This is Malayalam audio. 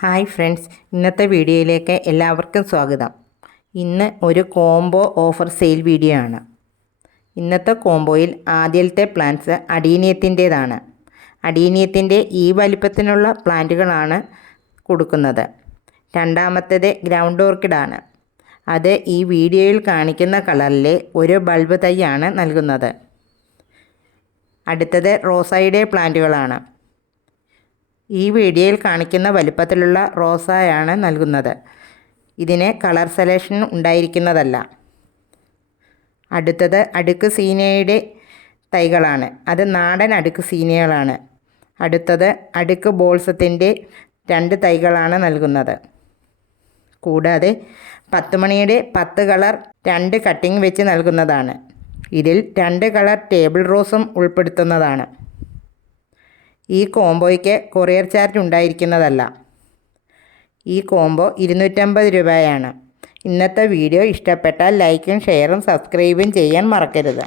ഹായ് ഫ്രണ്ട്സ്, ഇന്നത്തെ വീഡിയോയിലേക്ക് എല്ലാവർക്കും സ്വാഗതം. ഇന്ന് ഒരു കോംബോ ഓഫർ സെയിൽ വീഡിയോ ആണ്. ഇന്നത്തെ കോംബോയിൽ ആദ്യത്തെ പ്ലാന്റ്സ് അഡീനിയത്തിൻ്റേതാണ്. അഡീനിയത്തിൻ്റെ ഈ വലിപ്പത്തിനുള്ള പ്ലാന്റുകളാണ് കൊടുക്കുന്നത്. രണ്ടാമത്തേത് ഗ്രൗണ്ട് ഓർക്കിഡാണ്. അത് ഈ വീഡിയോയിൽ കാണിക്കുന്ന കളറിലെ ഒരു ബൾബ് തൈയാണ് നൽകുന്നത്. അടുത്തത് റോസായുടെ പ്ലാന്റുകളാണ്. ഈ വീഡിയോയിൽ കാണിക്കുന്ന വലിപ്പത്തിലുള്ള റോസായാണ് നൽകുന്നത്. ഇതിന് കളർ സെലക്ഷൻ ഉണ്ടായിരിക്കുന്നതല്ല. അടുത്തത് അടുക്ക് സീനിയയുടെ തൈകളാണ്. അത് നാടൻ അടുക്ക് സീനിയകളാണ്. അടുത്തത് അടുക്ക് ബോൾസത്തിൻ്റെ 2 തൈകളാണ് നൽകുന്നത്. കൂടാതെ 10 മണിയുടെ 10 കളർ 2 കട്ടിംഗ് വെച്ച് നൽകുന്നതാണ്. ഇതിൽ 2 കളർ ടേബിൾ റോസും ഉൾപ്പെടുത്തുന്നതാണ്. ഈ കോംബോയ്ക്ക് കൊറിയർ ചാർജ് ഉണ്ടായിരിക്കുന്നതല്ല. ഈ കോംബോ 250 രൂപയാണ്. ഇന്നത്തെ വീഡിയോ ഇഷ്ടപ്പെട്ടാൽ ലൈക്കും ഷെയറും സബ്സ്ക്രൈബും ചെയ്യാൻ മറക്കരുത്.